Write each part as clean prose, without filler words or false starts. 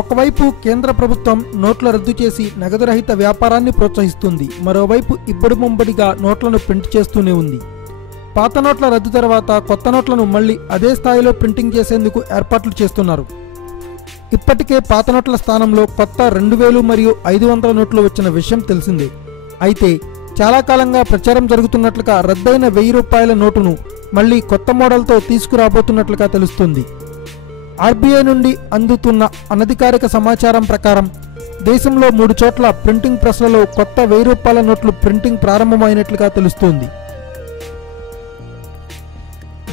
ఒకవైపు కేంద్ర ప్రభుత్వం నోట్ల రద్దు చేసి నగదు రహిత వ్యాపారాన్ని ప్రోత్సహిస్తుంది. మరోవైపు ఇబ్బడి ముంబడిగా నోట్లను ప్రింట్ చేస్తూనే ఉంది. పాత నోట్ల రద్దు తర్వాత కొత్త నోట్లను మళ్లీ అదే స్థాయిలో ప్రింటింగ్ చేసేందుకు ఏర్పాట్లు చేస్తున్నారు. ఇప్పటికే పాత నోట్ల స్థానంలో కొత్త 2000 మరియు 500 నోట్లు వచ్చిన విషయం తెలిసిందే. అయితే చాలా కాలంగా ప్రచారం జరుగుతున్నట్లుగా రద్దయిన 1000 రూపాయల నోటును మళ్లీ కొత్త మోడల్తో తీసుకురాబోతున్నట్లుగా తెలుస్తుంది. ఆర్బీఐ నుండి అందుతున్న అనధికారిక సమాచారం ప్రకారం దేశంలో 3 చోట్ల ప్రింటింగ్ ప్రెస్లలో కొత్త 1000 రూపాయల నోట్లు ప్రింటింగ్ ప్రారంభమైనట్లుగా తెలుస్తోంది.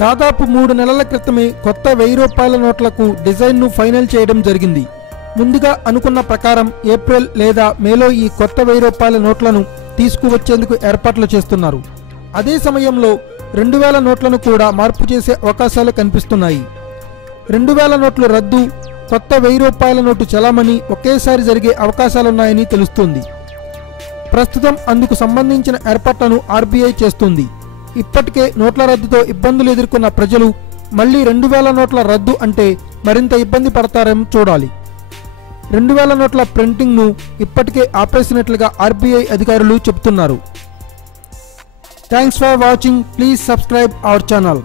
దాదాపు 3 నెలల క్రితమే కొత్త 1000 రూపాయల నోట్లకు డిజైన్ను ఫైనల్ చేయడం జరిగింది. ముందుగా అనుకున్న ప్రకారం ఏప్రిల్ లేదా మేలో ఈ కొత్త 1000 రూపాయల నోట్లను తీసుకువచ్చేందుకు ఏర్పాట్లు చేస్తున్నారు. అదే సమయంలో 2000 నోట్లను కూడా మార్పు చేసే అవకాశాలు కనిపిస్తున్నాయి. 2000 నోట్లు రద్దు, కొత్త 1000 రూపాయల నోటు చలామణి ఒకేసారి జరిగే అవకాశాలున్నాయని తెలుస్తుంది. ప్రస్తుతం అందుకు సంబంధించిన ఏర్పాట్లను ఆర్బీఐ చేస్తుంది. ఇప్పటికే నోట్ల రద్దుతో ఇబ్బందులు ఎదుర్కొన్న ప్రజలు మళ్లీ 2000 నోట్ల రద్దు అంటే మరింత ఇబ్బంది పడతారేమో చూడాలి. 2000 నోట్ల ప్రింటింగ్ను ఇప్పటికే ఆపేసినట్లుగా ఆర్బీఐ అధికారులు చెబుతున్నారు. Thanks for watching. Please subscribe our channel.